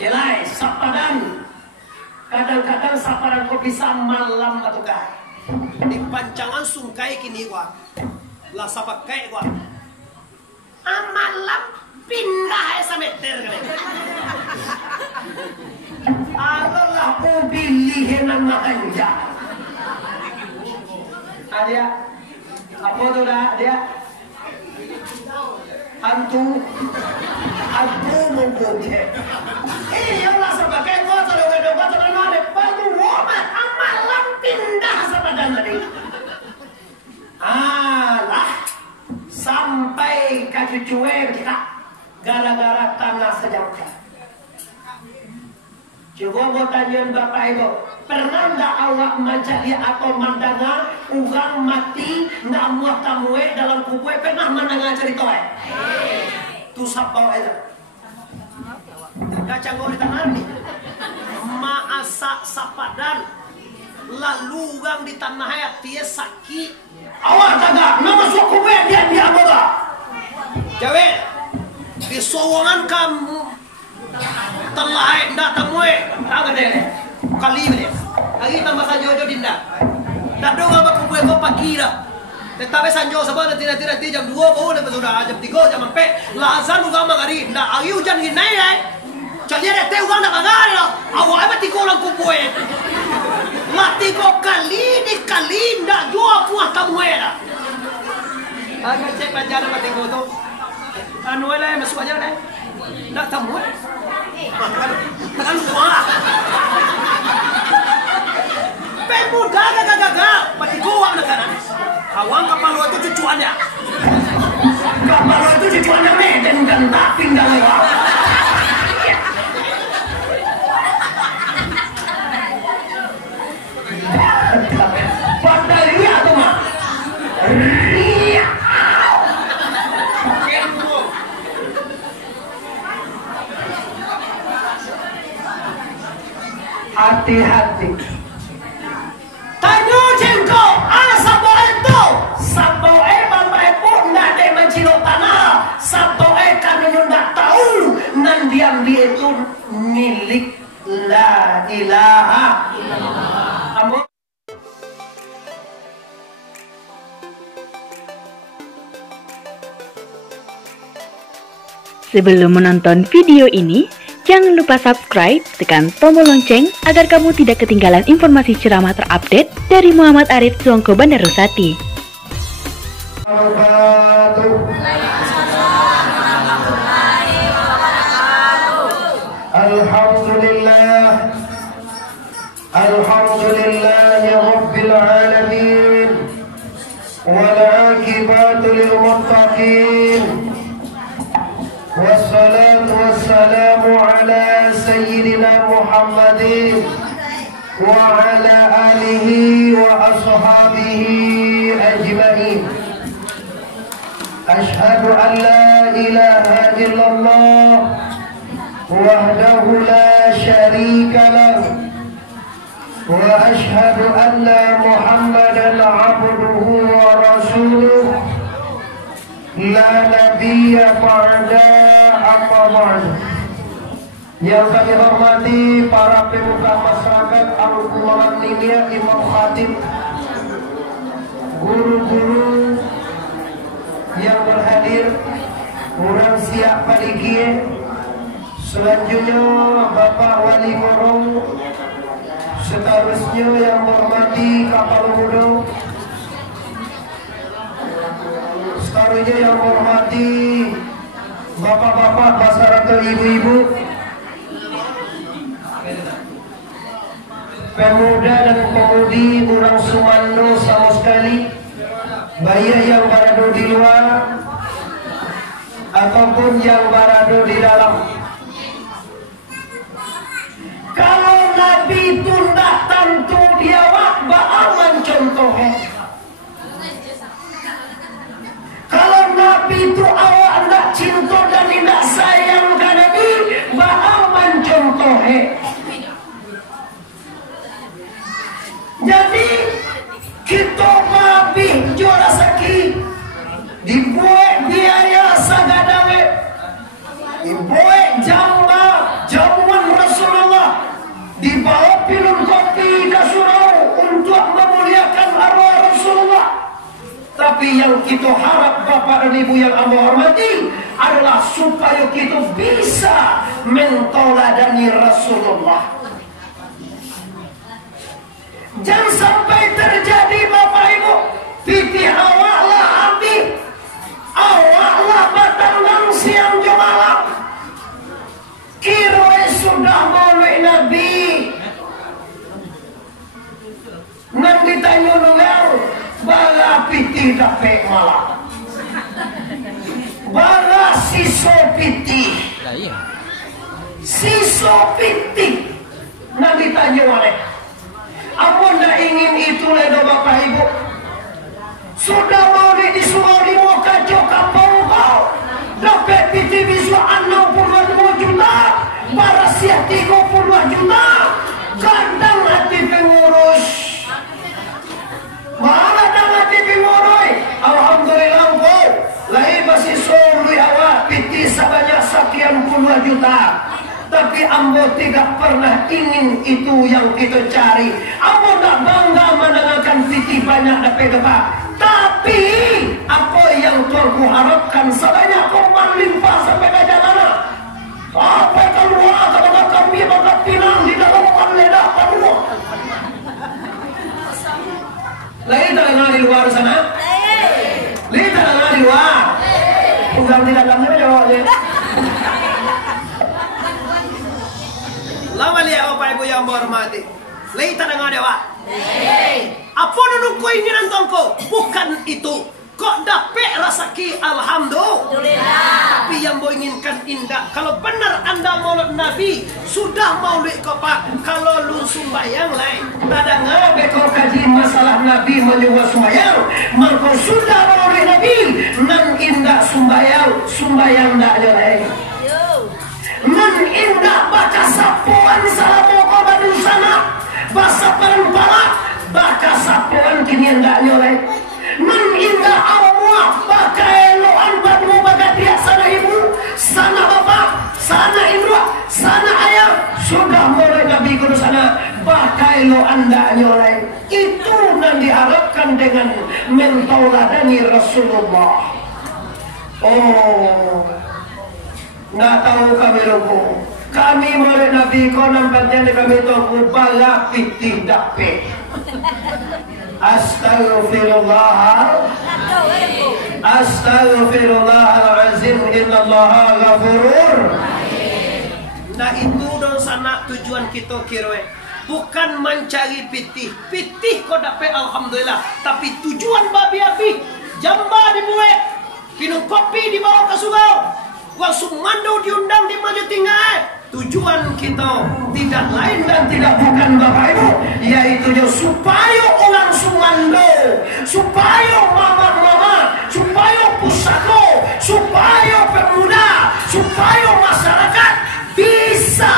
Kelai, sapadan. Kadang-kadang sapadan kok bisa malam atau kai. Di pancangan sungkai kini gua. Lah sapakai gua. Amalam pindah sa meter kan. Allah ko bilihin ng makanja. Adia, apa tu dah dia? Antu mengkote. Yang lah sebagai kota dengan kota dengan baru woman amalam pindah sama dan tadi. Alah sampai ke cucuer kita gara-gara tanah sejauh. Coba mau tanya Bapak Ibu, pernah nggak awak mencari atau mendengar orang mati nggak muat tamue dalam kubur? Pernah mendengar cerita? Tu sabau aja. Kacang di tanah ni, maasa sapadan, lalu orang di tanah hayat dia sakit. Awak tagak, nama suak kubur dia apa? Jawab, di sowangan kamu. Terlain dah temui agak deh kali ini lagi tambah sanjojo dinda dah dong apa kumpul kau pagi dah tetapi sanjo sebab nanti jam 2 boleh sudah jam 3 jam 4 lazan juga magari dah agi hujan gini ya jadi ada teh ugang dah magari lah awak apa tiko lang kumpul mati kau kali dah dua puas temui dah agak cek pelajaran mati kau tu anu lah masuk aja deh dah temui Tagal lupa. Pemuda gagak, pati kuang na kanan. Awang kapalo itu cucuannya. Kapalo itu cucuannya meden dan taping dah lewat. Padahal dia tu mah. Hati-hati. Tanyo jengko, saboe itu. Saboe bapak pun ndak ada mencilok tanah. Saboe karena ndak tahu nan dia itu milik la ilaha illallah. Sebelum menonton video ini, jangan lupa subscribe, tekan tombol lonceng agar kamu tidak ketinggalan informasi ceramah terupdate dari Muhammad Arif Suongko Bandar Rusati. Alhamdulillah ya Rabbil Alamin wal aqibatu lil muttaqin. Wassalatu wassalamu ala sayyidina Muhammadin wa ala alihi wa ashabihi ajma'in. Ashhadu an la ilaha illallah wahdahu la syarika lahu wa ashhadu anna Muhammadan abduhu wa rasuluh la nabiyya ba'da amma ba'du. Yang kami hormati para pemuka masyarakat Al-Quran Linia, Imam Khatib, guru-guru yang berhadir, orang siap paligie, selanjutnya Bapak Wali Korong, seterusnya yang menghormati kapal muda, seterusnya yang menghormati bapak-bapak, masyarakat, ibu-ibu, pemuda dan pemudi orang Sumando sama sekali, baik yang berada di luar ataupun yang berada di dalam. Kalau Nabi itu tidak tentu dia baaman contohnya. Kalau Nabi itu awak tidak cinta dan tidak sayang ke Nabi, baaman contohnya. Jadi kita Nabi juara sakit dibuat biaya sagadang dibuat jamuan Tapi yang kita harap Bapak dan Ibu yang Allah hormati adalah supaya kita bisa mentoladani Rasulullah. Jangan sampai terjadi Bapak Ibu, pitih awaklah abi, awaklah batangan siang jumalam, kira sudah maulid Nabi. Nang ditanya nungal, bala pitih dapat malam, bala siso pitih, siso pitih. Nang ditanya oleh, apa ndak ingin itu ledo Bapak Ibu? Sudah mau di semua di muka kampung kau, dapat pitih visual 62 juta, barasiah 32 juta, kadang hati pengurus. Mana dah hati pengurus? Alhamdulillah kau, lahir masih suri awak pitih sebanyak sekian puluh juta. Tapi ambo tidak pernah ingin itu yang kita cari. Ambo tak bangga mendengarkan pitih banyak dapat dapat. Tapi apa yang Tuanku harapkan sebanyak korban limpah sampai ke jalanan. Apa keluar kepada kami bakat pinang di dalam panledah penuh. Lagi tak dengar di luar sana? Lagi tak dengar di luar? Tunggang di dalamnya jawabnya. Lama lihat Bapak Ibu yang berhormati. Lagi tak dengar dewa? Apa duduk kau ingin nontonku? Bukan itu. Kok dapat rasaki alhamdulillah. Tapi yang mau inginkan indah. Kalau benar anda maulid Nabi, sudah maulid kau Pak. Kalau lu sumbayang lain, tak ngabe kau kaji masalah Nabi menyuruh sumbayang. Maka sudah maulid Nabi, nan indah sumbayang tak lain. Nan indah baca sapuan salamu kabar sana, bahasa perempala, baca sapuan kini tak lain. Nan indah awak pakai loan badmu bagai dia sana ibu, sana bapak, sana ibu, sana ayah. Sudah mulai Nabi kudu sana pakai loan anda nyolai. Itu yang diharapkan dengan mentoladani Rasulullah. Oh, nggak tahu kami lupa. Kami mulai Nabi kau nampaknya kami tahu bala pitih dape. Astaghfirullahalazim, innallaha ghafurur. Nah itu dosana tujuan kita kirwe, bukan mencari pitih. Pitih kau dapat alhamdulillah, tapi tujuan babi api jamba dibuat, minum kopi dibawa ke surau, wang sumando diundang di maju tinggal. Tujuan kita tidak lain dan tidak bukan Bapak Ibu, yaitu supaya orang Sumando, supaya mama-mama, supaya pusako, supaya pemuda, supaya masyarakat bisa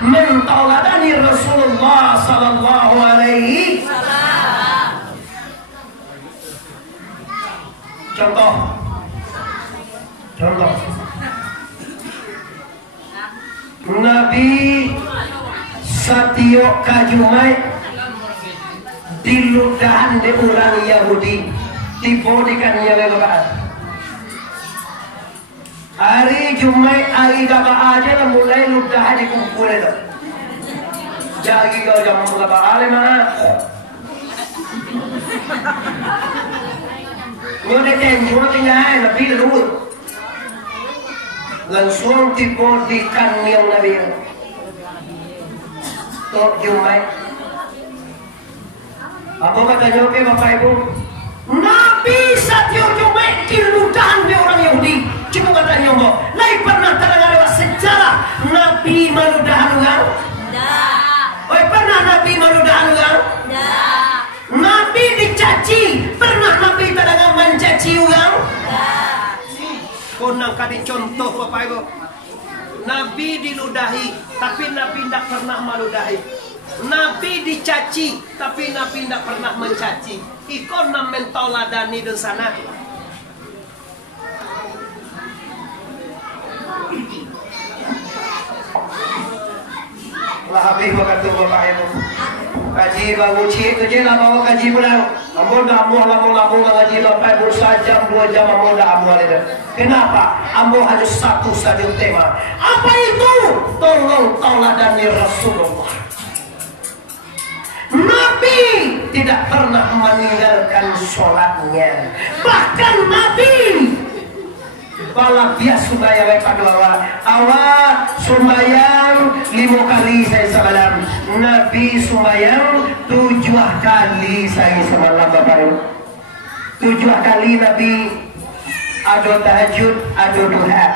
mentoladani Rasulullah Sallallahu Alaihi Wasallam. Contoh. Nabi Satyo Kajumai diludahan di orang Yahudi dibodikan ya lebaran. Hari Jumat hari gaba aja lah mulai ludahan dikumpulin. Jadi kau jangan gaba ale mana? Ngode tenjua tinggal Nabi dulu. Langsung dibodikan yang Nabi Tok Jumat. Apa katanya oke Bapak Ibu? Nabi Satyo Jumat diludahan di orang Yahudi. Cuma katanya mbak, lain pernah terdengar sejarah Nabi meludahan orang? Tidak. Oh pernah Nabi meludahan orang? Tidak. Nabi dicaci, pernah Nabi terdengar mencaci orang? Tidak. Konang kali contoh Bapak Ibu, Nabi diludahi, tapi Nabi tidak pernah meludahi. Nabi dicaci, tapi Nabi tidak pernah mencaci. Ikon nam mentoladani di sana. Lah habis waktu Bapak Ibu. Kaji bagus itu je lah bawa kaji pulang. Ambo dah lamu ngaji sampai bersajam 2 jam ambo dah ambo ada. Kenapa? Ambo hanya satu saja tema. Apa itu? Tolong tauladani Rasulullah. Nabi tidak pernah meninggalkan sholatnya. Bahkan Nabi balap dia sembahyang awak sembahyang 5 kali saya semalam. Nabi sembahyang 7 kali saya semalam Bapak Ibu. 7 kali Nabi ada tahajud, ada duha.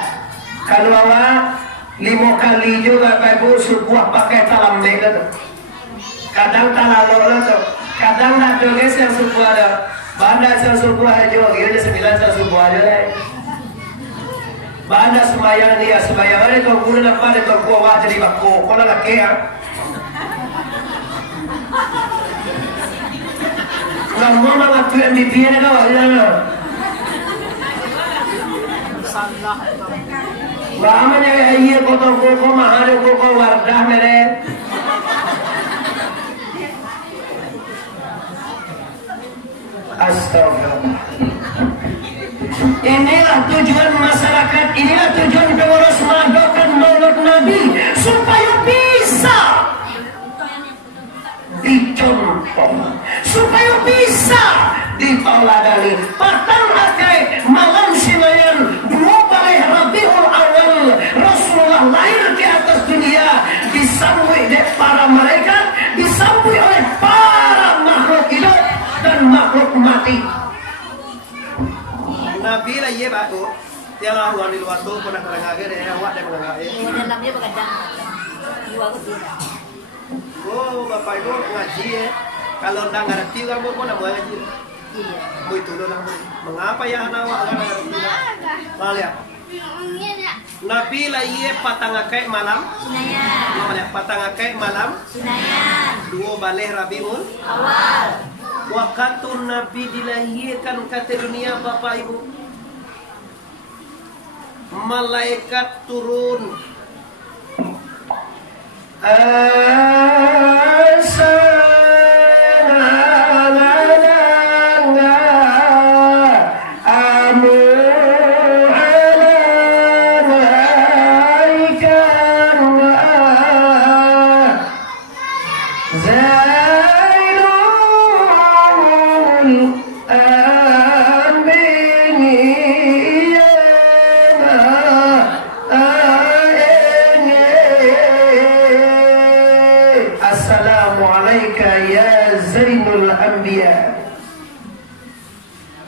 Kalau awak 5 kali juga Bapak Ibu sebuah pakai talam lega. Kadang talalo tu, kadang nak tulis yang sebuah ada. Banda yang sebuah aja, dia 9 yang sebuah aja. Banda sembahyang dia sembahyang ada tu guru nampak ada tu kuah jadi bako. Kau nak kaya? Kamu nak tu MVP ni kau ada? Salah. Bahamnya ayah kau mahal kau wardah mere. Astagfirullah. Inilah tujuan masyarakat, inilah tujuan pengurus mengadakan maulid Nabi supaya bisa dicontoh, supaya bisa ditauladani. Patang akai malam sembahyang 2 balai Rabiul Awal Rasulullah lahir di atas dunia, disambut oleh para malaikat, disambut oleh para makhluk hidup dan makhluk mati. Nabi lah ye baku, dia lah orang di luar tu pernah kerangga deh, awak dah kerangga. Dalamnya begadang, dua aku tidak. Oh, bapak ibu ngaji ya. Kalau dah ngerti kamu pun nak ngaji. Iya. Bu itu dulu mengapa ya anak awak nggak ngerti? Malah. Nabi lah ye patangakai malam. Sunayan. Malah patangakai malam. Sunayan. 2 balai Rabiul Awal. Waktu Nabi dilahirkan ke dunia Bapak Ibu, malaikat turun.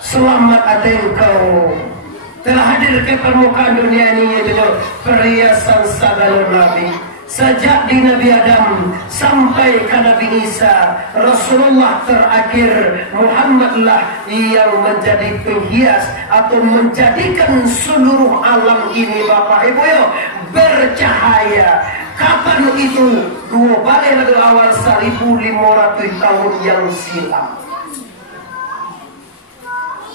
Selamat atas engkau telah hadir ke permukaan dunia ini, yaitu perhiasan segala nabi. Sejak di Nabi Adam sampai ke Nabi Isa, Rasulullah terakhir Muhammadlah yang menjadi penghias atau menjadikan seluruh alam ini Bapak Ibu bercahaya. Kapan itu? 2 balai awal 1500 tahun yang silam.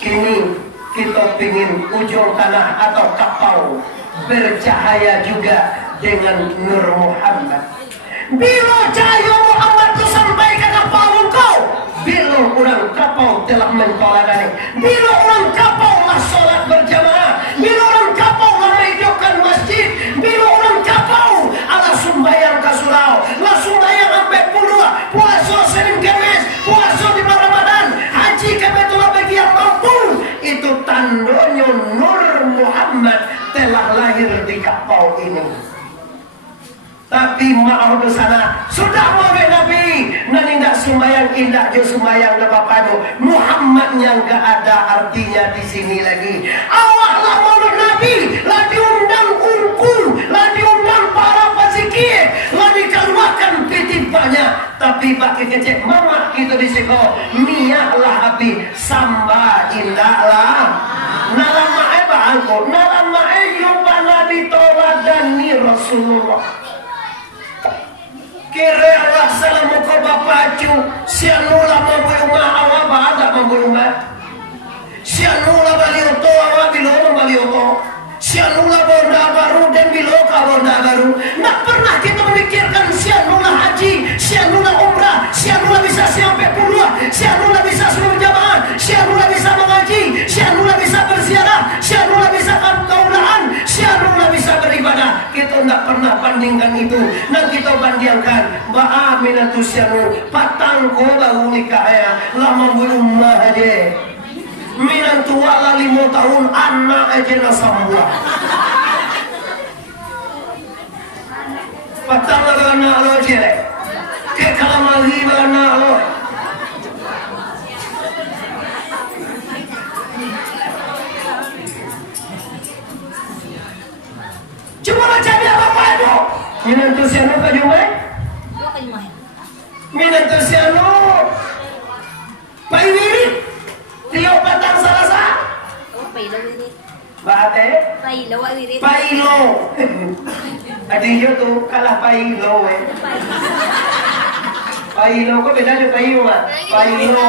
Kini kita ingin ujung tanah atau kapau bercahaya juga dengan Nur Muhammad. Bila cahaya Muhammad itu sampai ke kapau engkau, bila orang kapau telah mentoladani, bila orang kapau lah solat berjamaah, bila orang kapau lah menghidupkan masjid, bila orang kapau ala sumbayang ke surau, lah sumbayang sampai puluh, puasa Senin Kamis, puasa di bulan Ramadan, haji ke Baitullah bagi yang mampu. Itu tandanya Nur Muhammad telah lahir di kapau ini. Tapi maaf ke sana sudah mau Nabi nanti tidak sembahyang indah je sembahyang dan Bapak Ibu Muhammad yang gak ada artinya di sini lagi. Awaklah maulid Nabi lah diundang kumpul, lah diundang para pazikir, lah dikeluarkan titipannya. Tapi bagi kecek mama kita di seko niatlah api samba indahlah. Nalama bangko, nalama yuba Nabi toladani Rasulullah. Kira Allah salam muka bapacu, sianula membulunga awak ada membulunga, sianula baliu to awak bilo baliu to, sianula borda baru dan bilo borda baru. Tak pernah kita memikirkan sianula haji, sianula umrah, sianula bisa sampai puluh, sianula bisa 10 jam bandingkan itu. Nah kita bandingkan Mbak Aminatus Syanu patang ko baru nikah ya lama belum aja. Minan tua lah 5 tahun anak aja na semua. Patang lah anak lo aja. Ke kalamari anak lo. Cuma cari apa itu? Minantus Syanu ka jumay? Minantus Syanu paiwirit. Tiyo patang salasa. Pailaw wirit. Bate? Pailaw wirit. Pailo. Adiyo tu kalah pailo eh. Pailo ko beda jo pailo ah. Pailo.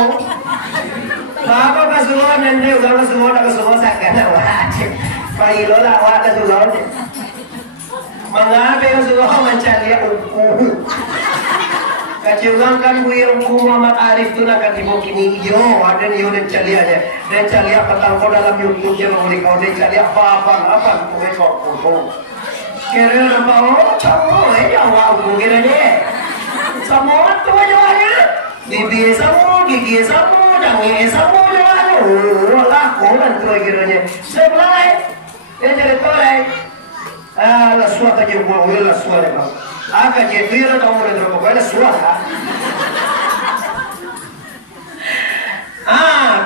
Bapa kasuhan nende udah kasuhan kasuhan sakana wajib. Pailo lah awak kasuhan. Mengabe kasuhan mencari uku. Kaciugang kan buyang ku Muhammad Arif tu nak katibo kini yo ada yo dan calia aja dan calia petang ko dalam YouTube je boleh kau dan calia apa ko ko kira apa oh cawo ya awak ko kira je semua tu aja ya bibi semua gigi semua dangi semua aja oh lah ko kan tu kiranya sebelah jadi tolai la suaka je ko la suara kau aga je tuira tahu udah terus pokoknya suara.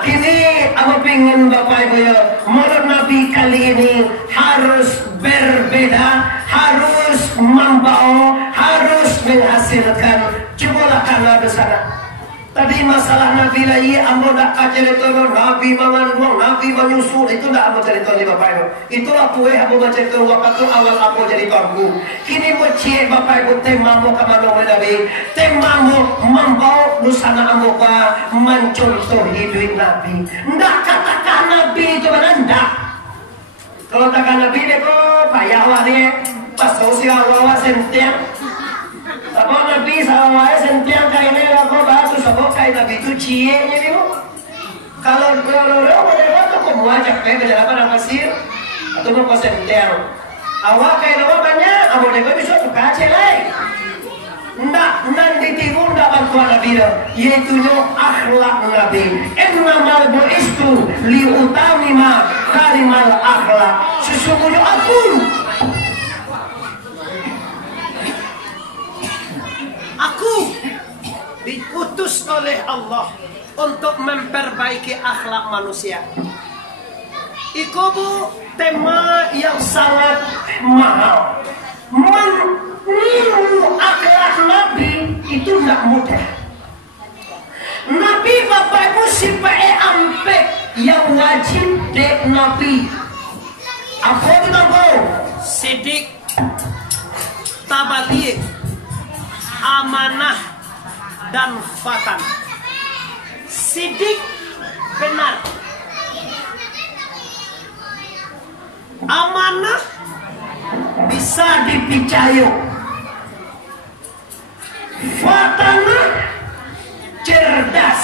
Kini apa pengen Bapak Ibu ya menurut Nabi kali ini harus berbeda, harus membawa, harus menghasilkan. Cobalah karena di sana. Tadi masalah Nabi lagi, ambo dak cerita Nabi mengandung, Nabi menyusul itu dak ambo cerita ni Bapak Ibu. Itulah kue ambo baca itu waktu awal aku jadi tuanku. Kini mo cie Bapak Ibu temamu kamano Nabi, temamu membawa busana ambo ka mencontoh hidup Nabi. Ndak katakan Nabi itu benar ndak. Kalau katakan Nabi deh kok payah lah dia, pas sosial wawa sentiang. Sabon Nabi SAW sentiang kainnya aku batu sabon kain Nabi itu cie nya ibu. Kalau berapa tuh kau ajak kayak berapa nama pasir atau mau sentiang. Awak kain awak banyak, awak deko bisa suka celai. Ndak ditiru ndak bantuan Nabi dah. Yaitu akhlak Nabi. Innamal bu'istu liutamima karimal akhlak. Sesungguhnya aku diutus oleh Allah untuk memperbaiki akhlak manusia. Ikubu tema yang sangat mahal. Meniru akhlak Nabi itu tidak mudah. Nabi Bapak Ibu sipai ampe yang wajib dek Nabi. Apa itu Nabi? Sidik, tabalik, amanah dan fatan. Sidik benar, amanah bisa dipercaya, fatanah cerdas,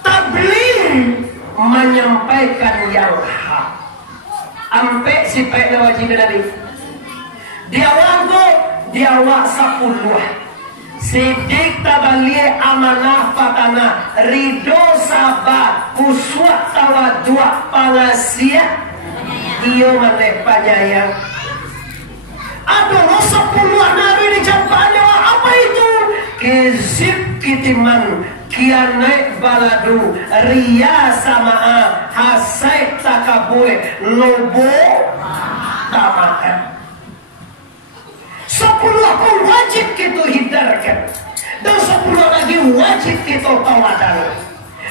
tabligh menyampaikan yang hak. Ampe sipai wajib Nabi. Dia wak sapuluh sidik tabalie amanah fatana ridho sabar uswah tawadua pangasia iyo maneh panyayang. Aduh 10 Nabi dicampaknya apa itu? Kezib kitiman kianai baladu ria samaa hasai takabue lobo tamakan. 10 pun wajib kita hindarkan dan 10 lagi wajib kita tawadan.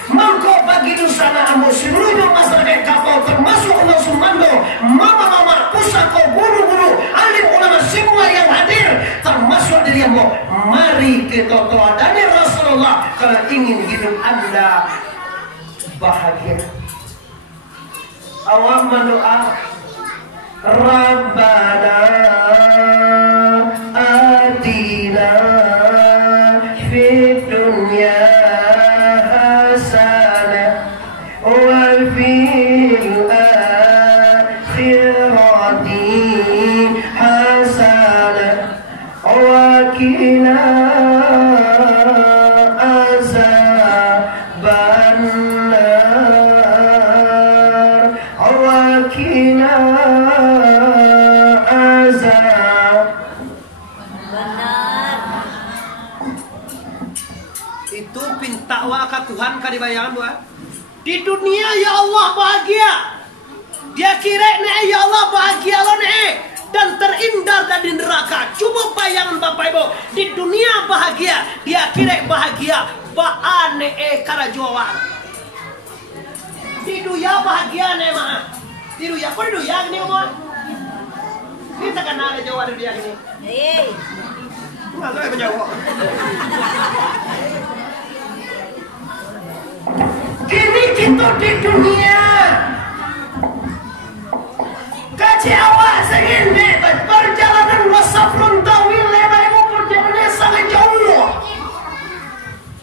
Mangko bagi dusana amo seluruh masyarakat kapal termasuk orang Sumando, mama-mama, pusako, guru-guru, alim ulama semua yang hadir termasuk diri amo. Mari kita tawadani Rasulullah kalau ingin hidup Anda bahagia. Awam mendoa Rabbana atina fid dunya hasanah wa fil akhirati dakwa ke Tuhan ka dibayangan buat. Di dunia ya Allah bahagia. Dia kira nih ya Allah bahagia lo nih dan terhindar dari neraka. Coba bayangan Bapak Ibu, di dunia bahagia, dia kira bahagia, baane karajuawa. Di dunia bahagia nih mah. Di dunia apa di dunia gini umur? Kita kan ada Jawa di dunia gini. Nggak tahu Jawa. Kini kita di dunia. Kecewa segini perjalanan wasafrun tawil lebar ibu perjalanan sangat jauh.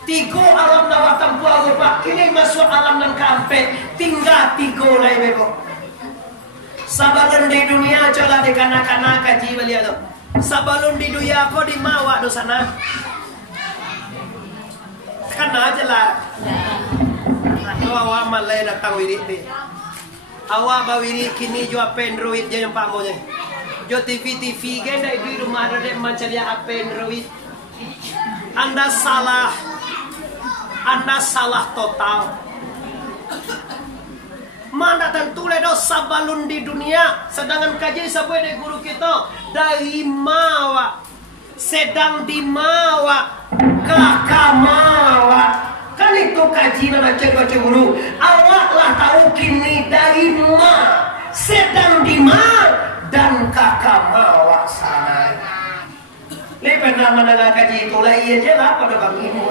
Tiga alam nawa tempuh lupa kini masuk alam dan kampe tinggal tiga lah ibu. Sabalun di dunia coba di kanak-kanak kaji beliau tu. Sabalun di dunia kau di mawa do sana. Kana aja lah. Atau awak malai datang wirid ni. Awak bawiri kini jual Android je yang pamonya. Jo TV kan dari di rumah ada mencari Android. Anda salah total. Mana tentu ledo sabalun di dunia. Sedangkan kaji sebuah dari guru kita dari mawa sedang dimawa kakak mawa. Kan itu kaji dan baca guru. Awaklah tahu kini dari ma sedang di ma dan kakak mawa sana. Lai pernah mendengar kaji itu? Lai aja lah pada bang ibu.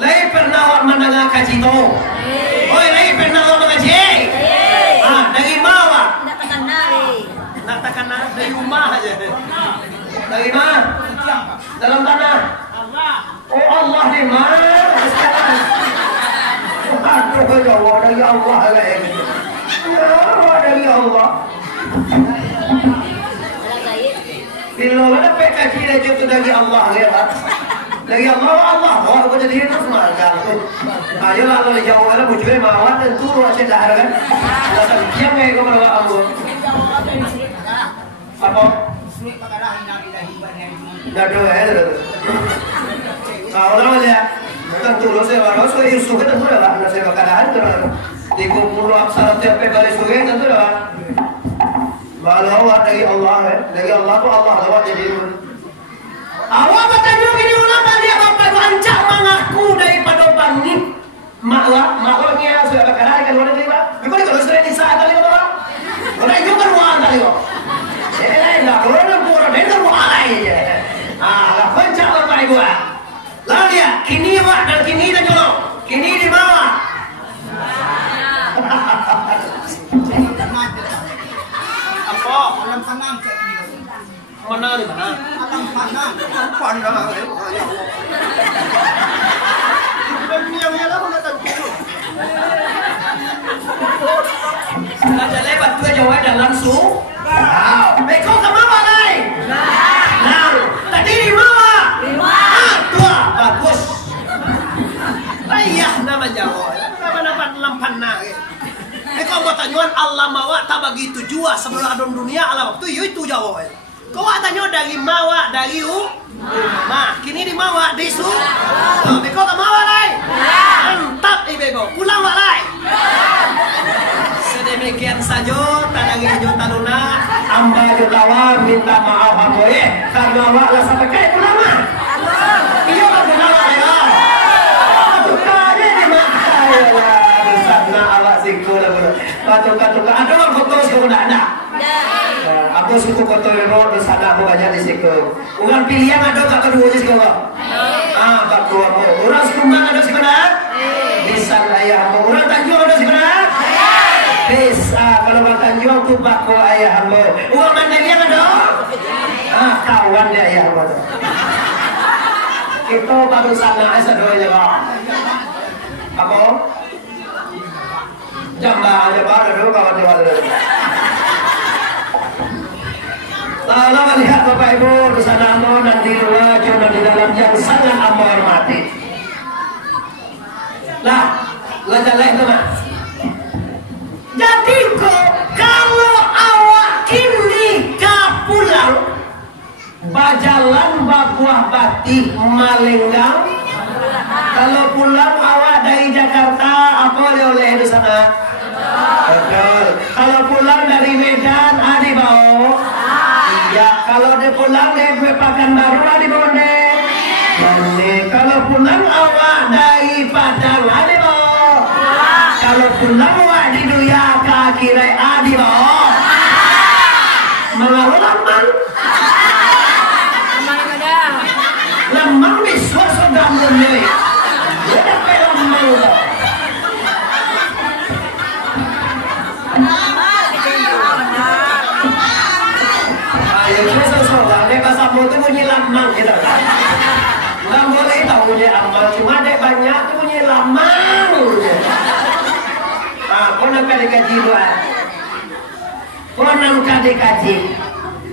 Lai pernah awak mendengar kaji itu? Oh, lai pernah awak mengaji? Dari mawa. Natakan dari rumah aja. Dari mana? Dalam tanah. Oh Allah ni mana? Aduh ya Allah dari Allah lagi. Ya Allah dari Allah. Bila mana PKJ aja tu dari Allah lihat. Dari Allah bawa jadi terus makan. Ayo lah kalau jauh kalau bujui mawar tentu macam dah kan. Kalau diam ni kau bawa Allah. Apa? Dah ada. Orang aja, tentu lo saya baru so isu kita tentu dah, nasi makanan tu, di kumpul aksara tiap kali suge tentu dah. Malah dari Allah tu Allah lawat jadi. Awak bertanya gini ulang tadi apa bancak mengaku daripada bangni. Maknya sudah berkara kan orang terima. Kau ni kalau sudah disahkan tadi kau orang, orang itu beruang tadi kau. Lain lah, orang pura benda beruang aja. Bancak apa ibu? Lalu ya, kini wak dan kini dan jolo. Kini di bawah. Apa? Alam panang cek ni. Mana di mana? Alam panang. Pandang. Ya Allah. Dunia lah mana tentu. Sudah lewat tu Jawa dan langsung. Beko ke mana lai? Nah, tadi di mana? Tua bagus. Ayah nama Jawa. Nama lampanna. Kau buat tanyaan Allah mawa tak begitu jua sebelum adon dunia Allah waktu itu Jawa. Kau tanya dari mawa dari kini di mawa di su. Kau ke mawa lai? Mantap ibu. Pulang wak lai. Sedemikian saja tadagi juta luna. Amba jutawa minta maaf aku karena wak lah sampai kayak ulama. Iyo kan ulama ya. Tukane di mana ya? Sana awak singkul lah. Patung-patung ada orang foto sudah ada. Aku suku kotor roh di sana aku banyak di situ. Orang pilihan ada tak kedua je sekarang? Tak kedua aku. Orang Sekumbang ada sekarang? Bisa ayah aku. Orang Tanjung ada sekarang? Bisa. Kalau orang Tanjung tu bako ayah aku. Orang Mandalian ada? Kawan dia ayah aku. Itu baru sana aja dua je kau. Apa? Jambah aja baru dulu kawan dia baru. Lalu melihat Bapak Ibu di sana dan di luar dan di dalam yang sangat amba hormati. Lah, lain tu mak. Jadi kalau awak kini ke pulang, bajalan babuah bati Malenggang, Kalau pulang awak dari Jakarta, apa oleh-oleh di sana? Betul. Kalau pulang dari Medan, dibawa. Iya. Kalau dia pulang dari Pekanbaru, dibawa deh. Kalau pulang awak dari Padang, dibawa. Kalau pulang awak di Duya ke Akirai, dibawa. Mengalu lamang. Lamang biswa sudah mulai. Dia dapat lamang loh. Ayo seseorang dia bahasa itu bunyi lamang gitu kan. Nggak boleh tahu bunyi amal, cuma ada banyak tuh bunyi lamang. Kau nak kaji doa. Kau nak kaji.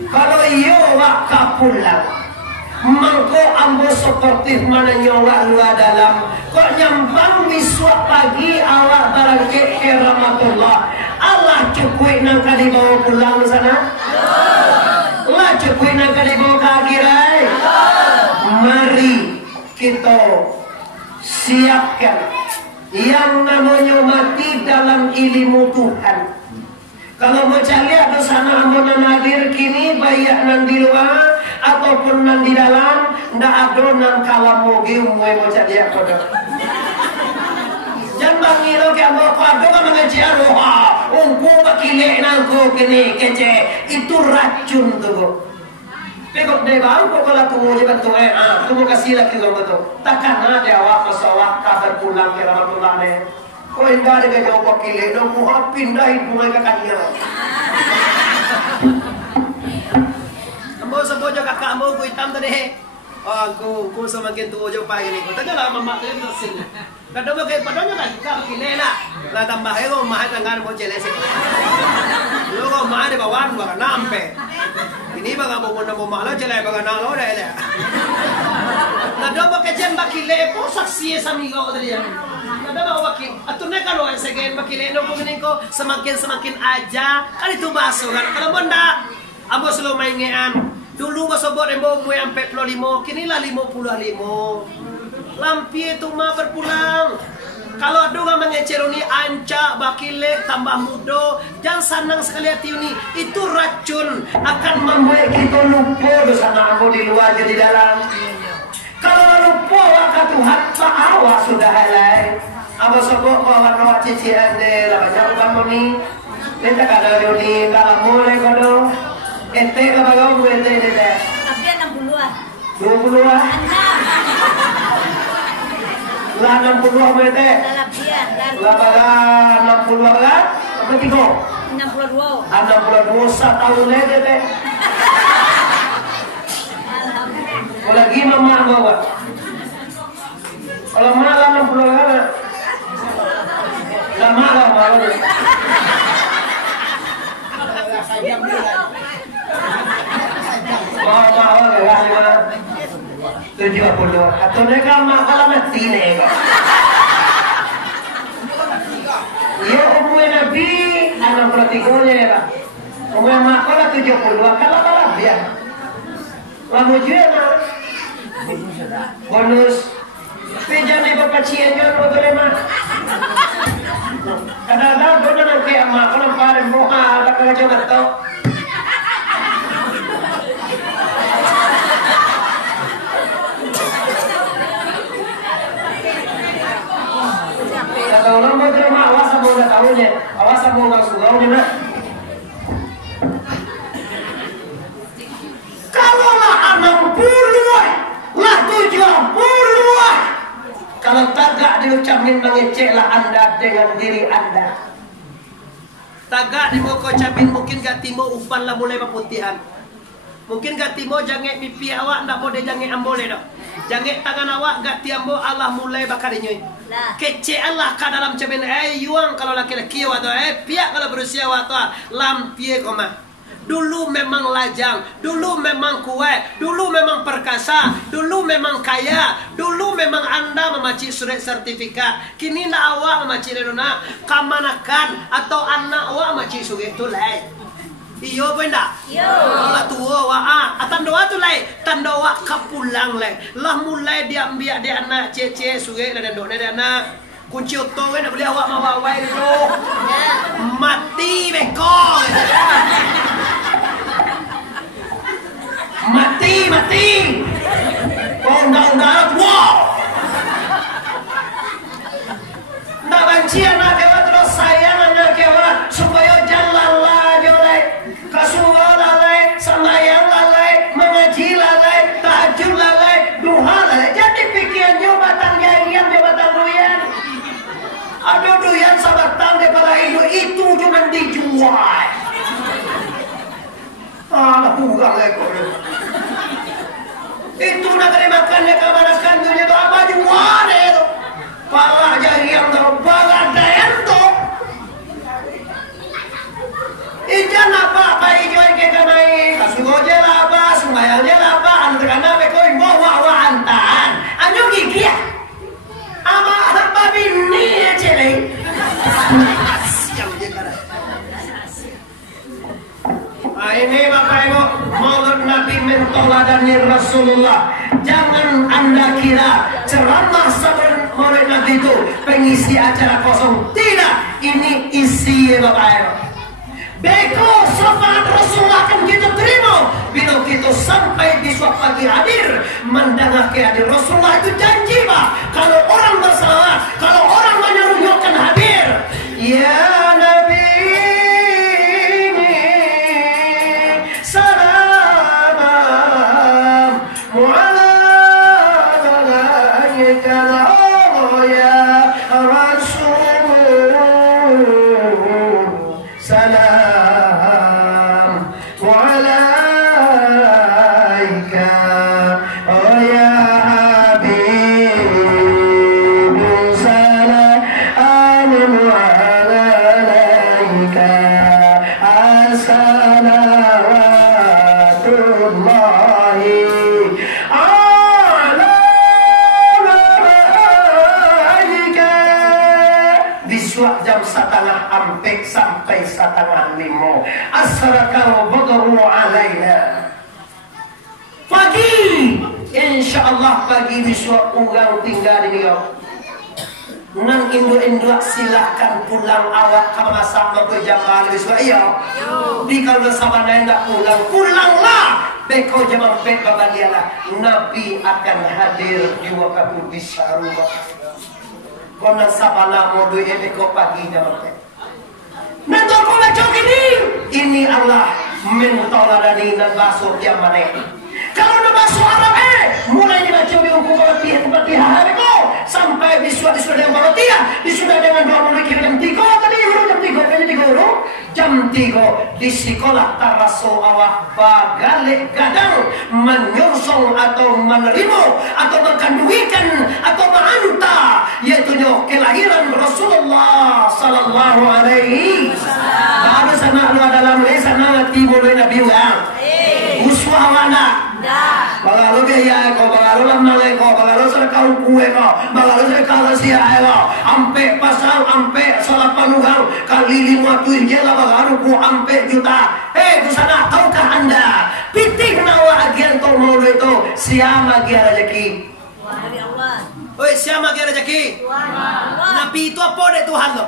Kalau iyo wak pulang. Mangko ambo seperti mana nyawa luar dalam. Kok nyambang wiswa pagi awak barangkit ke rahmatullah. Allah cukui nang kali bawa pulang sana. Allah cukui nang kali bawa ke akhirat. Mari kita siapkan yang namanya mati dalam ilmu Tuhan. Kalau mau cari ada sana ambo nadir kini bayak nang di luar ataupun nang di dalam, ndak ada nang kalam mogi umwe mau cari apa dah. Jangan bangiro ke ambo kado kan mengajar roha, ungku bakile nangku kini kece itu racun tuh. Pekok deh baru kok kalau tunggu je betul tunggu kasih lagi kamu betul. Takkan ada awak masawak kabar pulang ke rahmatullah ne. Kau indah dengan jauh pakile, dong muha pindah ibu mereka kanya. Ambo sabo jo kakak ambo ku hitam tadi. Oh, ku semakin tua jo pagi ni. Kau tanya lah mama tu tersin. Kadang pakai padanya kan kakak pakile lah. Lah tambah ego mah tangan mo jelesik. Lo kau mah de bawan baga nampe. Ini baga mo na mo mala jelai baga nalo dah ele. Kadang pakai jem pakile ko saksi samigo tadi ya. Ada bawa wakil, atau nek kalau segen wakil eno kuning ko semakin aja kan itu baso kan. Kalau benda, abo selalu mainan. Dulu baso bot embo mu yang 45, kini lah 55. Lampi itu mah berpulang. Kalau ada mengeceruni anca bakile tambah mudo, jangan senang sekali hati ini. Itu racun akan membuat kita lupa bersama abo di luar jadi dalam. Kalau lupa waktu Tuhan, awak sudah halai. Abo sobok ko awak cici ande la banyak kamu ni. Kita kada ni kalau mulai kodo. Ente ka bagaw ente de. Tapi 60-an. 20-an. Lah 60 ente. Lalapian dan Lah baga 60 baga. Apa tigo? 62. 62 tahun le de. Kalau lagi mama bawa. Kalau malam 60 baga. Lama lah malu. Mau gak lima 70 atau mereka masalah mati nih. Yo umur Nabi 63 ya pak. Umur masalah 72 kalau malah dia. Lalu juga bonus. Pejan ni berpacien jangan mau terima. Kadang-kadang doa nak kayak mak kalau parem moha tak kerja betul. Kalau orang mau terima awas sama udah tahunya, awas sama udah suraunya nak. Kalau lah 60, lah 70. Kalau tagak diucapin mengeceklah anda dengan diri anda. Tagak di mau kau capin mungkin gak timo ufan lah mulai paputihan. Mungkin gak timo jangan pipi awak ndak boleh jangan ambole dah. Jangan tangan awak gak tiambo Allah mulai bakar nyoi. Kece Allah ka dalam capin yuang kalau laki-laki atau pihak kalau berusia atau lampie koma. Dulu memang lajang, dulu memang kuat, dulu memang perkasa, dulu memang kaya, dulu memang anda memaci surat sertifikat. Kini nak awak memaci lerona kamanakan atau anak awak memaci surat itu lain. Iyo pun dah. Iyo. Allah tua tandoa tu lai, tandoa kapulang lai. Lah mulai dia ambil dia anak cece suge dan dok dia anak. Kunci otong kan boleh awak mawai tu. Mati beko. Mati. Undang-undang wow. Nak benci anak kewa terus sayang anak kewa supaya jangan laju lai. Kasuwa lalai, sembahyang lalai, mengaji lalai, tahajud lalai, duha lalai. Jadi pikiran jabatan jarian, jabatan duyan. Ada duyan sabatang daripada itu cuma dijual. Alah kurang lekor. Itu nak kena makan dia kemanakan dunia tu apa jual itu. Pala jarian tu, pala dayan tu. Ijan apa ijo ke kanai kasugo je lah apa sembayang je lah apa anu tekana be koin bawa antan anyo gigi ama apa bini aja lagi siang je kana ini Bapak Ibu Maulid Nabi mentauladani Rasulullah. Jangan Anda kira ceramah sabar Maulid Nabi itu pengisi acara kosong. Tidak, ini isi Bapak Ibu. Beko syafaat Rasulullah akan kita terima bila kita sampai besok pagi hadir mendengar hadir Rasulullah itu janji Pak. Kalau orang bersalawat, kalau orang menyerukan hadir, ya Nabi salam alaika ya Rasul salam jam 4:30 sampai 4:30 asrakal badru alaina pagi insyaallah pagi besok orang tinggal di dia nang induk-induk silakan pulang awak ke masak ke jambal besok iya di kalau sabana hendak pulanglah beko jam 4 babalialah Nabi akan hadir di waktu di Syarubah. Kona sabana modu ini ko pagi jaman. Nanti ko macam ini Allah mentauladani dan basuh yang mana. Kalau nak basuh Arab mulai macam yang ko pati hari ko sampai disudah dengan baratia, disudah dengan 20 jam 3 tadi jam 3 di sekolah taraso awak bagalik gadang menyursung atau menerima atau menkanduikan atau menganta yaitu kelahiran Rasulullah sallallahu alaihi wasallam. Baru sana lu dalam sana timur Nabi uswah mana bagalu biaya ko bagalu lamale ko bagalu serkau kue ko bagalu serkau sia ko ampe pasang ampe salah panugang kali 50 jela bagalu ku ampe juta ku sana tahukah anda pitik nawa agian to mau itu siapa agian rezeki Dari Allah. oi siapa agian rezeki Nabi itu apa dek Tuhan lo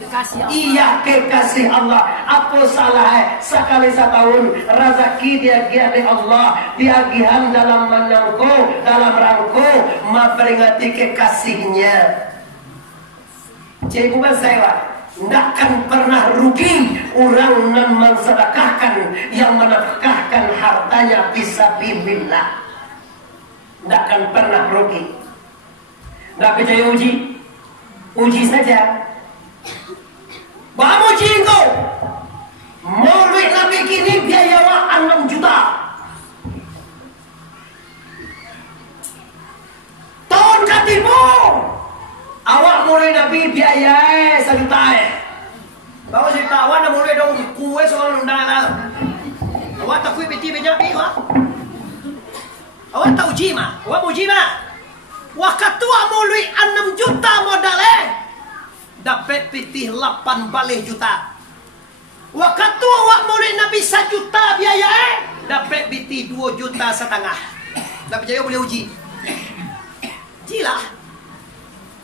Dikasih Allah. Iya kekasih Allah. Apa salah sekali setahun rezeki dia di Allah diagihan dalam menangko dalam rangko memperingati kekasihnya. Cikgu saya tidak akan pernah rugi orang yang mensedekahkan yang menafkahkan hartanya fisabilillah. Tidak akan pernah rugi. Tidak percaya uji saja. Bamu jinggo Maulid Nabi kini biaya 6 juta. Tahun katimu awak Maulid Nabi biaya 1 juta. Bawa cerita awak nak Maulid dong kue soal undangan. Awak tak kue peti banyak ni awak. Awak tak uji mah. Awak uji mah. Wah ketua Maulid 6 juta modalnya. Dapat pitih 8 balih juta. Waktu awak mulai Nabi 1 juta biaya dapat biti 2,5 juta. Nabi Jaya boleh uji. Cilah.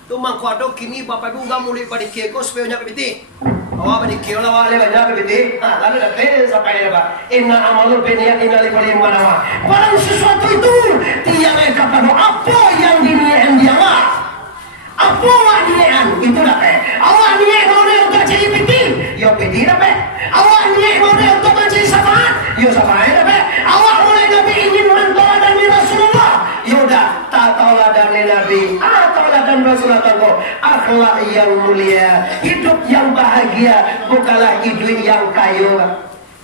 Tu mangkado kini bapak duga mulai pada keko supaya nyak biti. Awak pada keko lah wale banyak biti. Lalu dapat sampai apa? Inna amalu biniyat inna likulli imanawa. Barang sesuatu itu tiang kepada apa yang diniat dia lah. Apa awak niat itu dapat. Awak niat model untuk jadi biti. Yo biti dapat. Awak niat model untuk menjadi syafaat. Yo syafaat dapat. Awak mulai Nabi ingin mentoladan Rasulullah. Yaudah, tak tauladan Nabi, tauladan Rasulullah kau. Akhlak yang mulia, hidup yang bahagia, bukanlah hidup yang kayu.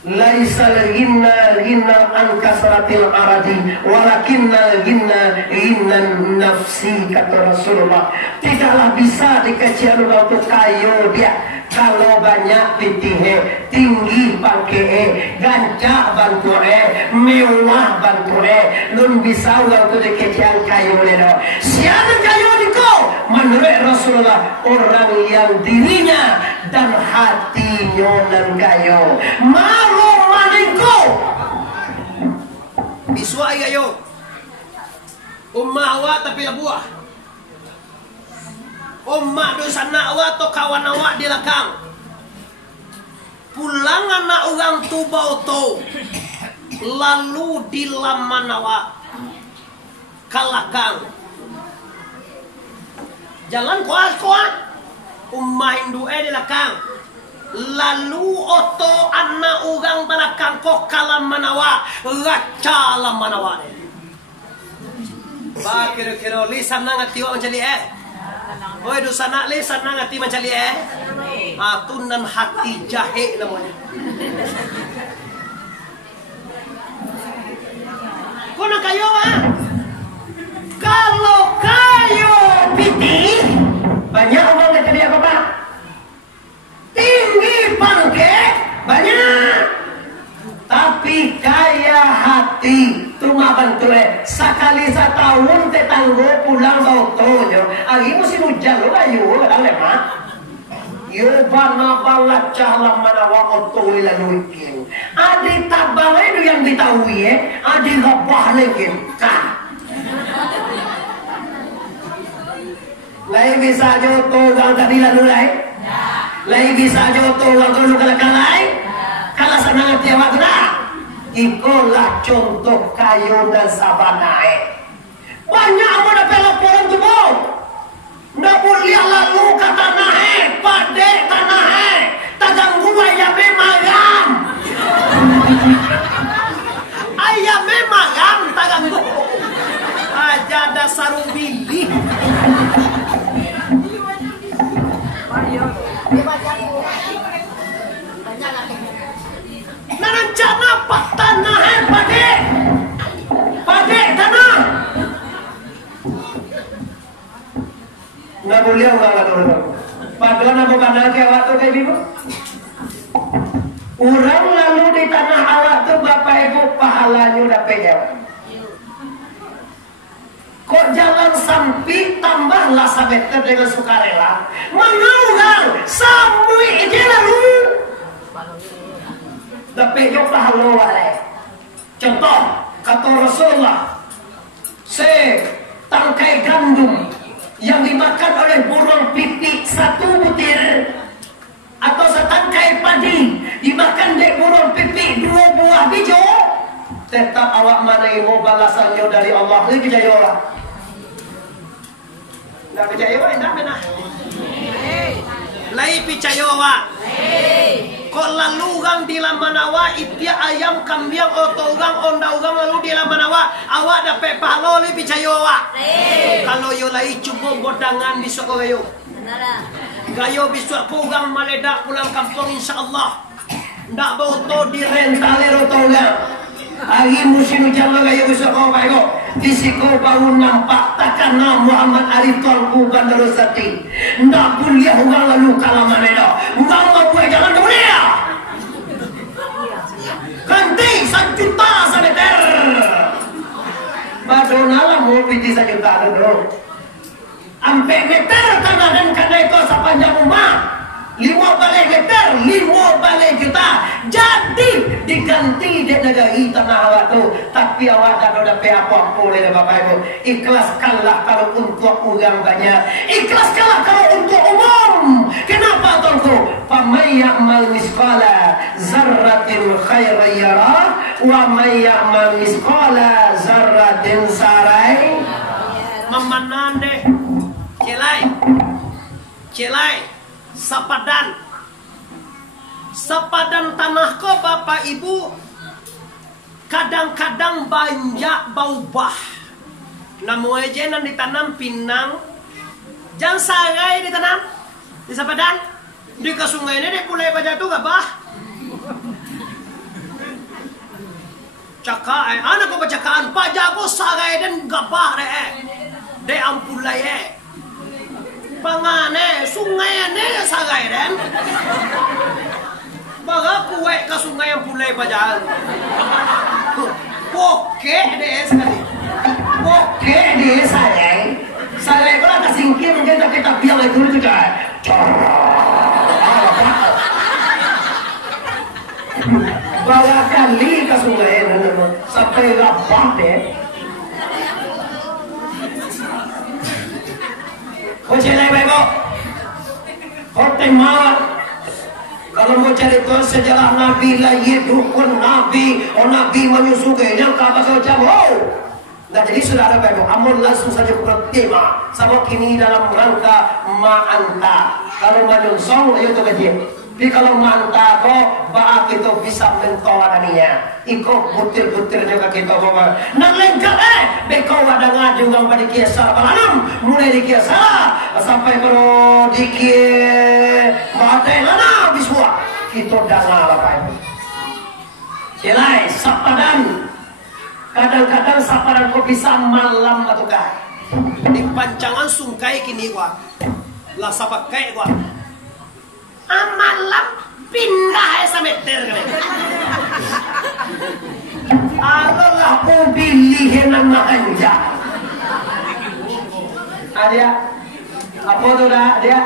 Laisal ghina an kasratil aradi, walakinnal ghina nafsi, kata Rasulullah. Tidaklah bisa dikejar untuk kayu dia. Kalau banyak titihe, tinggi bangke, gancah banture, mewah banture, nun bisa waktu dikejar kayu leno. Siapa kayu diko? Menurut Rasulullah, orang yang dirinya dan hatinya dan kayu. Malu maningko. Biswa ayo. Ummah awak tapi buah. Ummah dosa anak awak atau kawan awak di lakang. Pulang anak orang tu bau tu. Lalu di laman awak kalakang. Jalan kuat. Ummah Hindu di lakang. Lalu oto anak orang belakang kok kalaman awak. Raca laman awak. Ba kira-kira lisan nang ati awak mencari Oi dosa nak lisan nang hati macam tunan hati jahe namanya. Kau nak kayu Kalau kayu piti banyak orang yang jadi apa? Tinggi bangke banyak. Tapi kaya hati cuma bantuan sekali setahun tetanggo pulang bautonya lagi musim hujan lo ayo kadang lemah yo bana balat calam mana wa oto lalu ikin adi tabang itu yang ditahui adi gabah lagi kah lain bisa joto gang tadi lalu lain bisa joto gang dulu kalai kalau senang hati awak dah ikolah contoh kayu dan sabanae. Banyak apa dah pelopon tu bo. Ndak boleh lalu kata nae, pade tanahe, tagang gua ya memang. Ayam memang tagang gua. Aja dasar bibi. Narancana pak tanah pade tanah. Nggak boleh orang kata orang. Padahal nama kanal ke awak tu kayak bibu. Orang lalu di tanah awak tu bapak ibu pahalanya dapat jawab. Kok jalan sampai tambahlah sabeter dengan sukarela. Mengaurang sampai dia lalu. Dapat jawab pahala walai. Contoh kata Rasulullah, tangkai gandum yang dimakan oleh burung pipik 1 butir atau setangkai padi dimakan oleh burung pipik 2 buah biji, tetap awak menerima balasannya dari Allah. Ini percaya orang? Tidak percaya orang? Tidak benar. Lai percaya awak? Kok lalu orang di laman awak itia ayam kambing atau orang onda orang lalu di laman awak dapat pahala li percaya awak. Kalau yo lai cuba godangan besok gayo. Gayo besok ko orang maledak pulang kampung insyaallah. Ndak bau to di rentalero to orang. Hari musim hujan gayo besok ko bayo. Disiko bau nampak takana Muhammad Arif Tuanku Bandarosati. Ndak boleh orang lalu kalaman itu. Mau buat jangan dunia. Ganti 1 juta sabeter. Madonna lah mau piti 1 juta dulu. Ampe meter tanah dan karena itu sepanjang rumah 15 meter, 15 juta. Jadi diganti dia negari tanah awak tu. Tapi awak tak ada apa-apa oleh Bapak Ibu. Ikhlaskanlah kalau untuk orang banyak. Ikhlaskanlah kalau untuk umum. Kenapa tuanku? Faman ya'mal misqala zarratin khairan yarah wa man ya'mal misqala zarratin sarai. Memanande celai Sepadan tanah ke Bapak Ibu kadang-kadang banyak bau bah. Namun aja nan ditanam pinang, jangan sarai ditanam di sepadan, di ke sungai ini dia pulai baja tu gak bah. Cakap, anak ko bacakaan paja ko sarai dan gabah de ampulai pangane sungai ne sarai dan baga kue ke sungai yang pulai baja poke de sekali poke de sarai ko nak singkir mungkin kita bilang itu juga bawa kali ke sungai sampai lapar deh. Kau cari baik kau tema. Kalau mau cari tuan sejarah Nabi lahir dukun Nabi, Nabi menyusukai yang kata kau jauh. Nah jadi saudara baik, amun langsung saja ke tema. Sama kini dalam rangka ma'anta. Kalau menyusung itu kecil. Tapi kalau mantap kok, bahak itu bisa mentolannya. Ikut butir-butir juga kita bawa. Nak lengkap beko ada ngaju gang pada kiasar balanam. Mulai di kiasar sampai kalau dikit batai lana biswa. Kita dengar apa ini. Celai sapadan. Kadang-kadang sapadan kok bisa malam atau kah? Di pancangan sungkai kini gua. Lah sapakai gua. Amalam pindah sa meter kami. Allah ko bilihin ng makanja. Ada apa tu dah dia?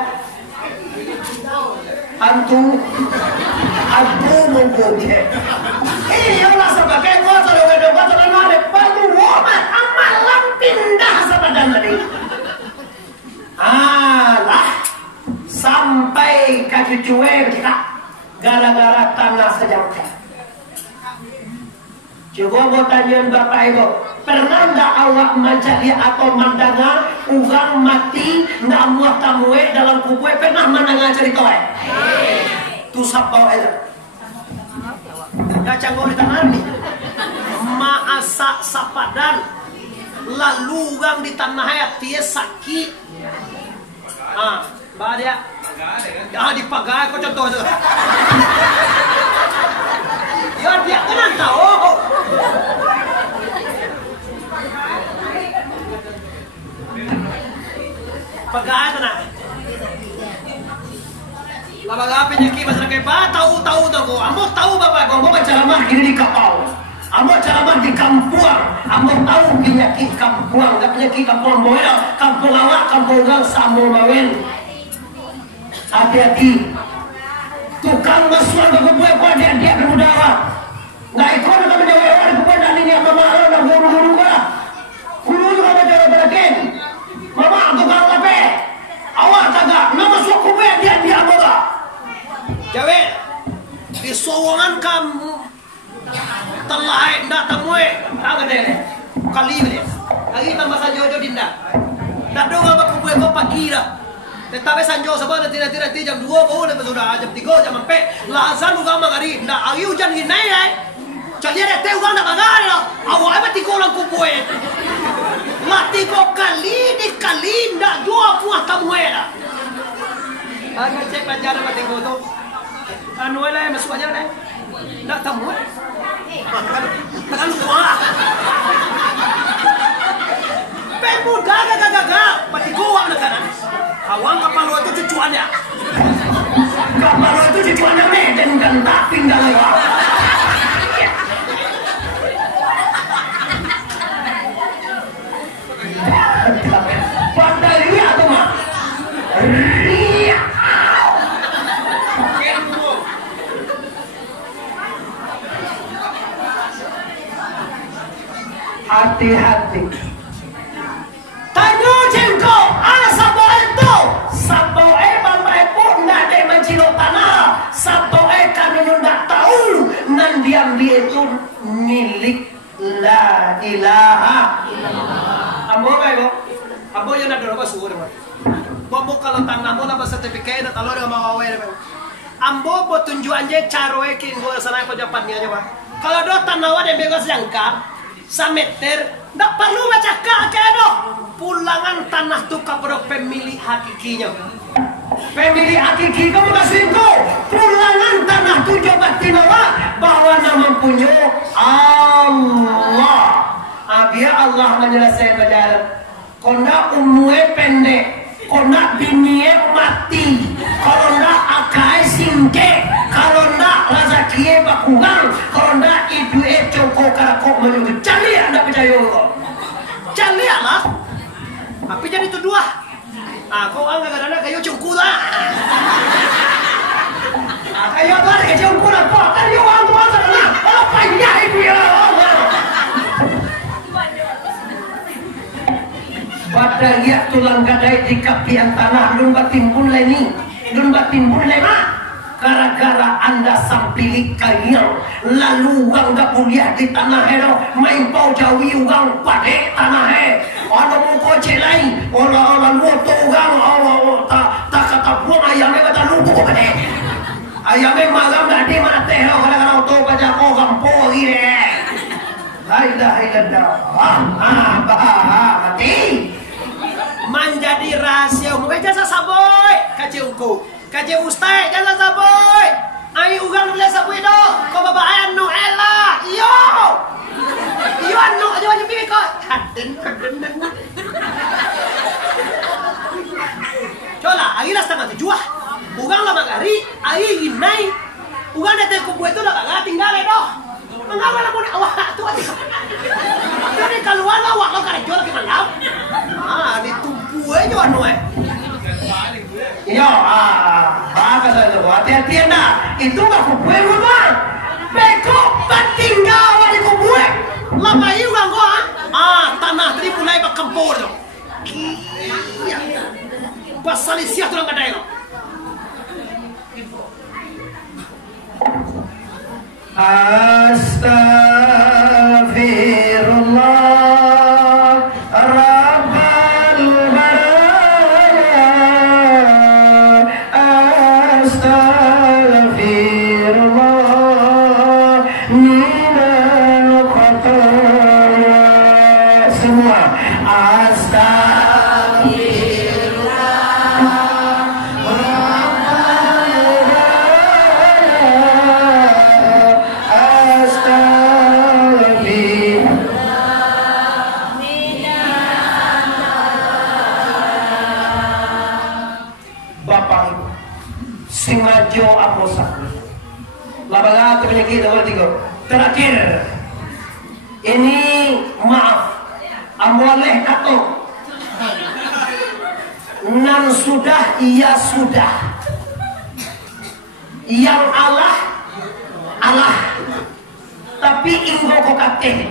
Antu menggoda. Allah sebagai kuasa dengan kuasa dan ada palu woman amalam pindah sa badan tadi. Allah sampai kaki cuek kita gara-gara tanah sejauh. Coba mau tanya Bapak Ibu, pernah nggak awak mencari atau mendengar orang mati nggak muat tamuwe dalam kubur? Pernah mendengar cerita? Tu sabau aja. Kacang di tanah ni, maasa sapadan, lalu orang di tanah ayat dia sakit. Bah dia, dipagai kau contoh tu. Ya dia kena tahu. Pagai tu nak. Bapak penyakit masyarakat bah tahu tu. Amo tahu bapak kau baca ceramah ini di kapal. Amo ceramah di kampung. Amo tahu penyakit kampung. Tak penyakit kampung moel, kampung awak, kampung orang sama mawin. Hati-hati. Tukang masuan ke kubur dia bermudawa. Nggak ikut atau menjawab kubur dan ini apa malu dan guru-guru lah. Guru juga berjawab berakin. Mama tukang lape. Awak tagak. Nama suak kubur dia boga. Jawab. Di sowongan kamu telah hendak temui. Agak deh. Kali ini. Lagi tambah saja jodoh dinda. Tak dong apa kubur kau pagi dah. Tetapi sanjo sebab nanti jam 2 baru lepas sudah jam 3 jam 4 lazan juga mangari ndak ari hujan gini jadi ada teh ugang ndak mangari lah awak apa tiga orang kubur mati kok kali ndak jua puah tamu lah agak cek pelajaran mati kau tu anu lah masuk aja lah ndak tamu tekan kuah pemuda gagak mati kuah nak kanan awang kapal itu cucuannya. Kapal itu cucuannya Medan kan tak tinggal ya. Padahal iya tuh mah. Iya. hati-hati. Tanyo jengko, sabo itu, sabo bapak pun ndak ada mencilok tanah, sabo kami ndak tahu, nan diam dia itu milik la ilaha illallah. Ambo kayo, ambo yun na dulu basur mo. Bobo kalau tanah mo na basta sertifikat na talo na mga away na. Ambo po tunjuan je caro king go sana ko japannya aja, Pak. Kalau do tanawa de bego jangka, sa meter, ndak perlu baca do. Pulangan tanah tu kepada pemilik hakikinya. Pemilik hakiki kamu kasih itu. Pulangan tanah tu coba tinawa bahwa nama punya Allah. Biar Allah menyelesaikan berjalan. Kona umurnya pendek, kona bininya mati, kalau ndak akai singke, kalau ndak rezekinya bakurang, kalau ndak ibu congko karakok menyuruh. Cari anda percaya kok. Cari lah. Tapi jadi itu dua. Kau angkat kadang kayu cungku lah. Kayu apa? Kayu cungku lah. Kayu angkat lah. Apa ya itu ya? Pada ia tulang gadai di kapian tanah lumba timbun leni, lumba timbun lema. Gara-gara anda sampili kayu, lalu uang gak kuliah di tanah hero, main pau jawi uang pada tanah he. Ada muka celai, orang luto uang, tak kata buang ayamnya kata lupa pada. Ayamnya malam gak di mana teh, gara-gara auto baca kau gampo gini. Hai mati. Menjadi rahasia umum, jasa saboy, kacungku. Kaje ustai jasa saboy. Ai ugang boleh saboy do. Kau baba anu ela. Iyo anu aja wajib pikir kau. Kaden. Cola, agila setengah 7. Ugang lama gari, ai ginai. Ugang datang ke buat itu lah kagak tinggal do. Mengapa lah punya awak tu aja. Jadi keluar awak lo karek jual kita lau. Ditumpu aja anu Iya, apa saja hati-hati anda. Itu nggak kubue rumah. Beko tinggal di kubue. Lama iu kan gua. Tanah tadi mulai berkempur tu. Iya. Pasal siap tu orang kadai lo. Astaghfirullah Rabbal baraya. Astaghfirullah minal khataya. Semua Singajo aposa. Labaga penyakit nomor 3. Terakhir. Ini maaf. Amoleh kato. Nan sudah ia sudah. Yang Allah tapi inggo kokate.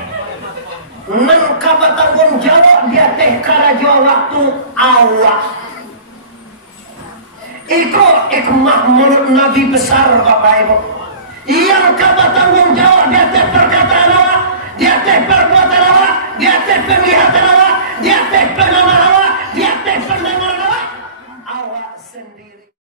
Nan kaba tanggung jawab dia teh karajo waktu awak. Iko hikmah menurut Nabi besar Bapak Ibu. Yang kata tanggung jawab dia